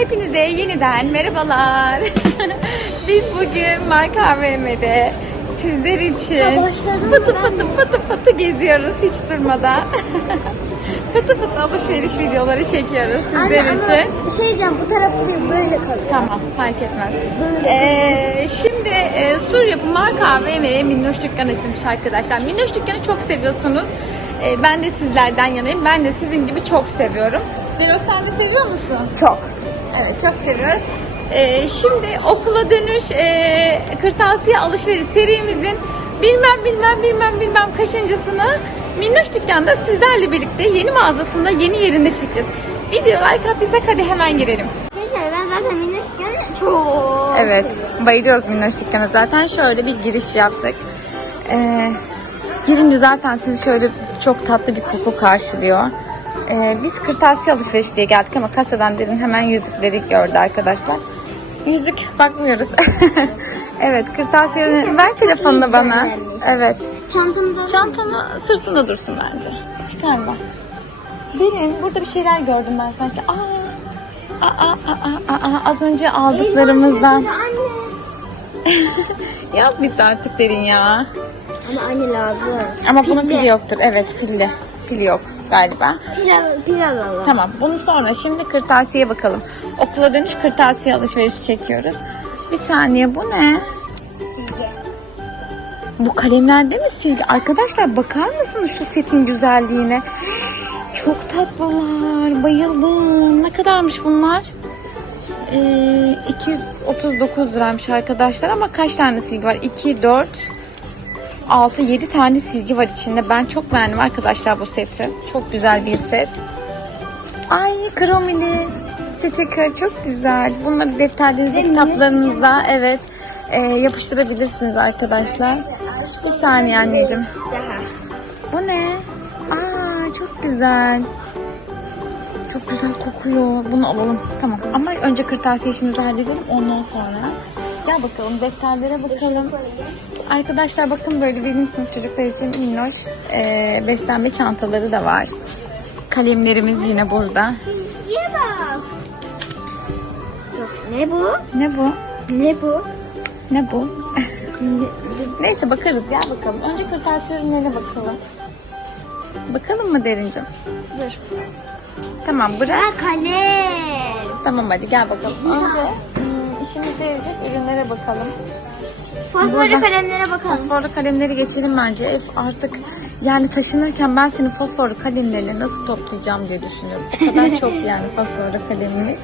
Hepinize yeniden merhabalar. Biz bugün Marka AVM'de sizler için pıtı pıtı pıtı pıtı geziyoruz hiç durmadan. pıtı pıtı alışveriş videoları çekiyoruz sizler Anne, için. ama bir şey diyeceğim bu tarafta değil böyle kalıyor. Tamam fark etmez. Böyle. Ee, şimdi e, Sur Yapı Marka AVM'ye Minnoş Dükkan açılmış arkadaşlar. Minnoş Dükkan'ı çok seviyorsunuz. Ee, ben de sizlerden yanayım. Ben de sizin gibi çok seviyorum. Dero sen de seviyor musun? Çok. Evet çok seviyoruz. Ee, şimdi okula dönüş e, kırtasiye alışveriş serimizin bilmem bilmem bilmem bilmem kaçıncısını Minnoş Dükkan'da sizlerle birlikte yeni mağazasında yeni yerinde çekeceğiz. Video like attıysak hadi hemen girelim. Arkadaşlar ben zaten minnoşken çok Evet, seviyorum. bayılıyoruz Minnoş Dükkan'a. Zaten şöyle bir giriş yaptık. Ee, girince zaten sizi şöyle çok tatlı bir koku karşılıyor. Ee, biz kırtasiye alışveriş diye geldik ama kasadan derin hemen yüzükleri gördü arkadaşlar. Yüzük bakmıyoruz. evet, kırtasiye ver telefonunu bana. Evet. Çantamda Çantanı sırtında dursun bence. Çıkarma. Derin, burada bir şeyler gördüm ben sanki. Aa, aa, aa, aa, aa, az önce aldıklarımızdan. Anne. Yaz bitti artık derin ya. Ama anne lazım. Ama bunun pili yoktur. Evet pilli. Pili yok galiba. Pil, pil alalım. Tamam bunu sonra şimdi kırtasiye bakalım. Okula dönüş kırtasiye alışverişi çekiyoruz. Bir saniye bu ne? Silgi. Bu kalemler değil mi silgi? Arkadaşlar bakar mısınız şu setin güzelliğine? Çok tatlılar. Bayıldım. Ne kadarmış bunlar? Ee, 239 liraymış arkadaşlar ama kaç tane silgi var? 2, 4, 6, 7 tane silgi var içinde. Ben çok beğendim arkadaşlar bu seti. Çok güzel bir set. Ay kromili sticker çok güzel. Bunları defterlerinize, kitaplarınızda evet e, yapıştırabilirsiniz arkadaşlar. Bir saniye anneciğim. Bu ne? Aa çok güzel. Çok güzel kokuyor. Bunu alalım. Tamam. Ama önce kırtasiye işimizi halledelim. Ondan sonra. Gel bakalım defterlere bakalım. Arkadaşlar bakın böyle birinci sınıf çocuklar için minnoş e, beslenme çantaları da var. Kalemlerimiz yine burada. Silgiye bak. Yok ne bu? Ne bu? Ne bu? Ne bu? Neyse bakarız ya bakalım. Önce kırtasiye ürünlerine bakalım. Bakalım mı Derincim? Dur. Tamam bırak. Ha kalem. Tamam hadi gel bakalım. Önce işimize yarayacak ürünlere bakalım. Fosforlu Burada. kalemlere bakalım. Fosforlu kalemleri geçelim bence. Ev artık yani taşınırken ben senin fosforlu kalemlerini nasıl toplayacağım diye düşünüyorum. O kadar çok yani fosforlu kalemimiz.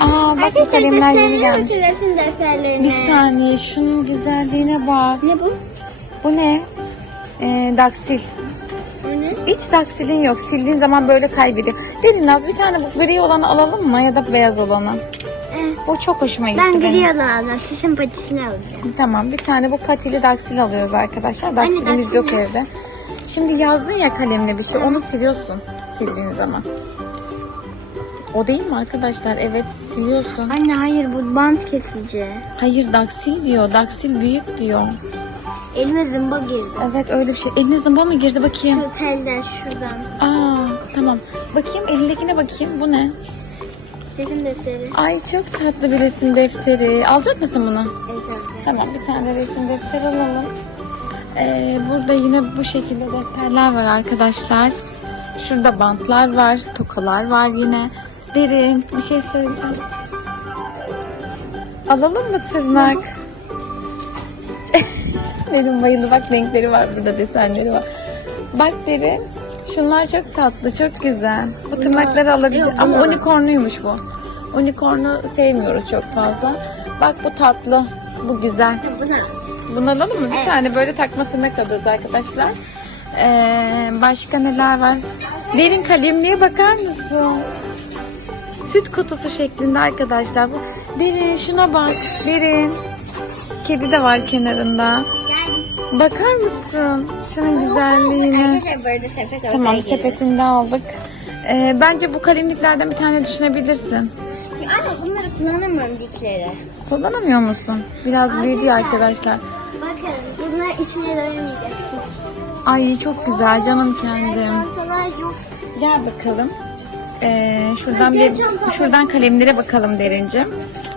Aa bak bu kalemler yeni gelmiş. Resim. Bir saniye şunun güzelliğine bak. Ne bu? Bu ne? Ee, daksil. O ne? Hiç daksilin yok. Sildiğin zaman böyle kaybediyor. Derin Naz bir tane bu gri olanı alalım mı ya da beyaz olanı? Bu çok hoşuma gitti ben benim. gri alacağım. Sisin patisini alacağım. Tamam bir tane bu patili daksil alıyoruz arkadaşlar. Daksilimiz daksil yok ne? evde. Şimdi yazdın ya kalemle bir şey onu siliyorsun sildiğin zaman. O değil mi arkadaşlar? Evet siliyorsun. Anne hayır bu bant kesici. Hayır daksil diyor. Daksil büyük diyor. Elime zımba girdi. Evet öyle bir şey. Eline zımba mı girdi bakayım? Şu telden şuradan. Aa tamam. Bakayım elindekine bakayım. Bu ne? Resim defteri. Ay çok tatlı bir resim defteri. Alacak mısın bunu? Evet alacağım. Tamam bir tane resim defteri alalım. Ee, burada yine bu şekilde defterler var arkadaşlar. Şurada bantlar var, tokalar var yine. Derin bir şey söyleyeceğim. Alalım mı tırnak? Derin bayıldı bak renkleri var burada desenleri var. Bak Derin şunlar çok tatlı çok güzel. Bu tırnakları alabilir ama unicornluymuş bu. Unicornu sevmiyoruz çok fazla. Bak bu tatlı bu güzel. Bu ne? Bunu alalım mı? Bir Evet. tane böyle takma tırnak alıyoruz arkadaşlar. Ee, başka neler var? Derin kalemliğe bakar mısın? Süt kutusu şeklinde arkadaşlar. Bu Derin şuna bak. Derin. Kedi de var kenarında. Bakar mısın? Şunun güzelliğine. Tamam sepetinde aldık. Ee, bence bu kalemliklerden bir tane düşünebilirsin. Anne bunları kullanamam dikleri. Kullanamıyor musun? Biraz büyüdü ya arkadaşlar. Bakın bunlar içine doyamayacaksın. Ay çok güzel canım kendim. Çantalar yok. Gel bakalım. Ee, şuradan bir şuradan kalemlere bakalım derincim.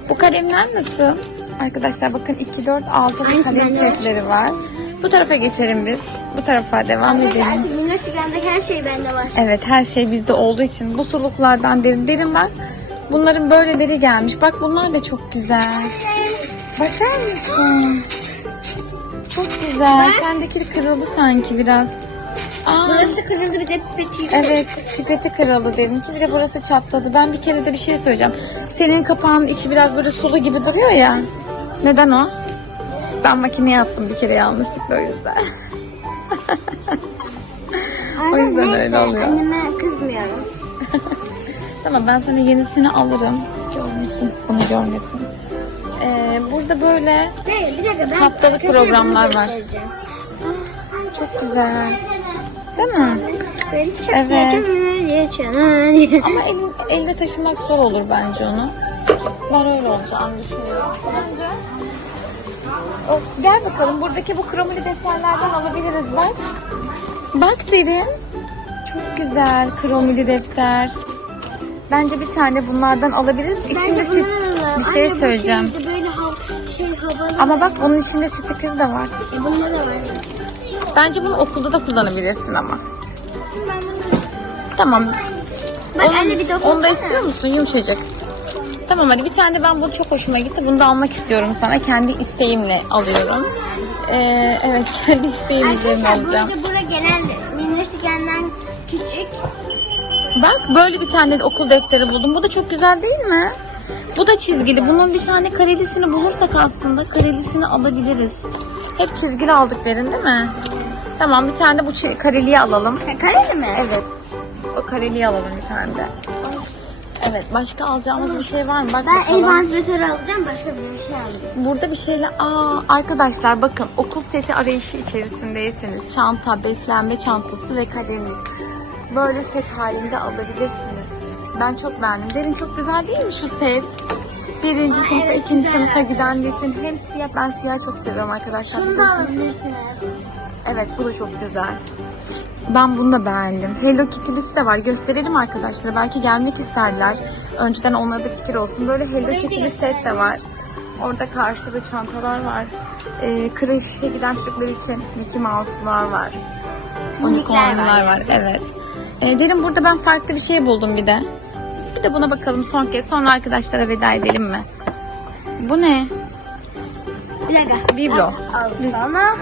Bu kalemler nasıl? Arkadaşlar bakın 2, 4, 6 bir Aynısı kalem setleri var. Bu tarafa geçelim biz. Bu tarafa devam edelim. Artık minnoş dükkandaki her şey bende var. Evet her şey bizde olduğu için bu suluklardan derin derin var. Bunların böyleleri gelmiş. Bak bunlar da çok güzel. Bakar mısın? Çok güzel. Sendeki kırıldı sanki biraz. Aa, Burası kırıldı bir de pipeti. evet pipeti kırıldı dedim ki bir de burası çatladı. Ben bir kere de bir şey söyleyeceğim. Senin kapağın içi biraz böyle sulu gibi duruyor ya. Neden o? Ben makineye attım bir kere yanlışlıkla o yüzden. O yüzden Neyse, öyle oluyor. Anneme kızmıyorum. Tamam ben sana yenisini alırım. Görmesin. Bunu görmesin. Ee, burada böyle Değil, bir dakika ben Haftalık programlar var. çok güzel. Değil mi? Evet. Ama el, elde taşımak zor olur bence onu. Ben öyle olacağını düşünüyorum. Sence? Gel bakalım buradaki bu kromili defterlerden alabiliriz bak. Bak derin. Çok güzel kromili defter. Bence bir tane bunlardan alabiliriz. İçinde sit- bir şey söyleyeceğim. Böyle hav- şey havalı. Ama bak bunun içinde sticker da var. E, Bunda da var. Bence bunu okulda da kullanabilirsin ama. Ben bunu... Tamam. Bak anne bir dokun. Onu da istiyor musun? Yumuşacık. Tamam hadi bir tane de ben bu çok hoşuma gitti. Bunu da almak istiyorum sana. Kendi isteğimle alıyorum. Ee, evet kendi isteğim üzerine Arkadaşlar alacağım. burada bura genel minnoş dükkandından küçük. Bak böyle bir tane de okul defteri buldum. Bu da çok güzel değil mi? Bu da çizgili. Bunun bir tane karelisini bulursak aslında karelisini alabiliriz. Hep çizgili aldık derin değil mi? Tamam bir tane de bu kareliği alalım. Kareli mi? Evet. O kareliği alalım bir tane de. Evet başka alacağımız bir şey var mı? Bak Ben bakalım. vantilatörü alacağım başka bir şey alacağım. Burada bir şeyler... Aa arkadaşlar bakın okul seti arayışı içerisindeyseniz çanta, beslenme çantası ve kalemlik. Böyle set halinde alabilirsiniz. Ben çok beğendim. Derin çok güzel değil mi şu set? Birinci sınıfa, evet, ikinci sınıfa gidenler için hem siyah, ben siyah çok seviyorum arkadaşlar. Şunu da alabilirsiniz. Evet bu da çok güzel. Ben bunu da beğendim. Hello Kitty'lisi de var. Gösterelim arkadaşlara. Belki gelmek isterler. Önceden onlara da fikir olsun. Böyle Hello Kitty'li set de var. Orada karşıda da çantalar var. Ee, kreşe giden çocuklar için Mickey Mouse'lar var. Unicornlar var. Evet. Ee, derin burada ben farklı bir şey buldum bir de. Bir de buna bakalım son kez. Sonra arkadaşlara veda edelim mi? Bu ne? Dakika. Biblo. Al sana.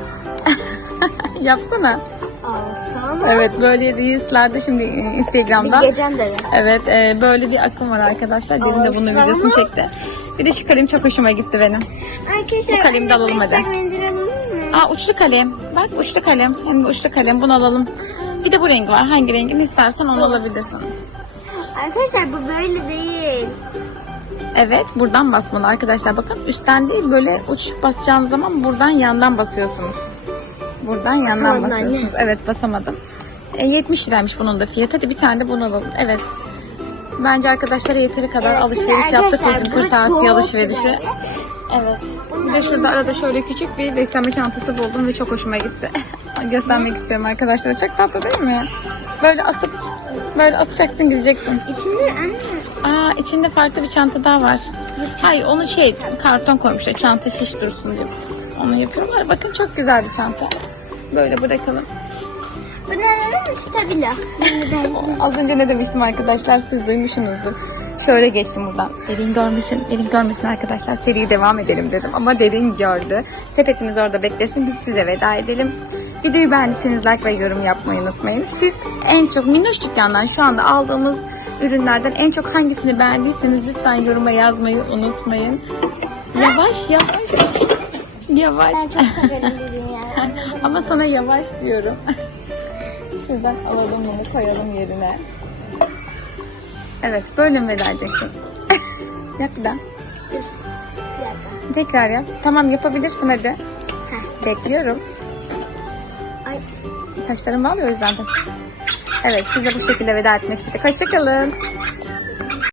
Yapsana. Al sana. Evet böyle Reels'lerde şimdi e, Instagram'da. Bir gecen de. Evet e, böyle bir akım var arkadaşlar. Derin de bunun videosunu çekti. Bir de şu kalem çok hoşuma gitti benim. Arkadaşlar. Bu kalemi de alalım hadi. Aa uçlu kalem. Bak uçlu kalem. Hem de uçlu kalem bunu alalım. Bir de bu renk var. Hangi rengini istersen onu alabilirsin. Arkadaşlar bu böyle değil. Evet buradan basmalı arkadaşlar. Bakın üstten değil böyle uç basacağınız zaman buradan yandan basıyorsunuz. Buradan yandan Basamadın basıyorsunuz. Evet basamadım. E, 70 liraymış bunun da fiyatı. Hadi bir tane de bunu alalım. Evet. Bence arkadaşlara yeteri kadar Evet, alışveriş yaptık bugün bu kırtasiye alışverişi. Evet. Bir de şurada arada şöyle küçük bir beslenme çantası buldum ve çok hoşuma gitti. Göstermek istiyorum arkadaşlara. Çok tatlı değil mi? Böyle asıp böyle asacaksın gideceksin. İçinde anne. Aa içinde farklı bir çanta daha var. Hayır onu şey karton koymuşlar. Çanta şiş dursun diye. Onu yapıyorlar. Bakın çok güzel bir çanta. Böyle bırakalım. Bu ne ne? Stabilo. Az önce ne demiştim arkadaşlar siz duymuşsunuzdur. Şöyle geçtim buradan. Derin görmesin, derin görmesin arkadaşlar. Seriye devam edelim dedim ama derin gördü. Sepetimiz orada beklesin. Biz size veda edelim. Videoyu beğendiyseniz like ve yorum yapmayı unutmayın. Siz en çok Minnoş Dükkan'dan şu anda aldığımız ürünlerden en çok hangisini beğendiyseniz lütfen yoruma yazmayı unutmayın. Yavaş yavaş. Yavaş. Ama sana yavaş diyorum. Şuradan alalım bunu koyalım yerine. Evet böyle mi veda edeceksin? yap bir daha. Tekrar yap. Tamam yapabilirsin hadi. Bekliyorum. Ay. Saçlarım bağlıyor o yüzden. Evet siz de bu şekilde veda etmek istedik. Hoşçakalın.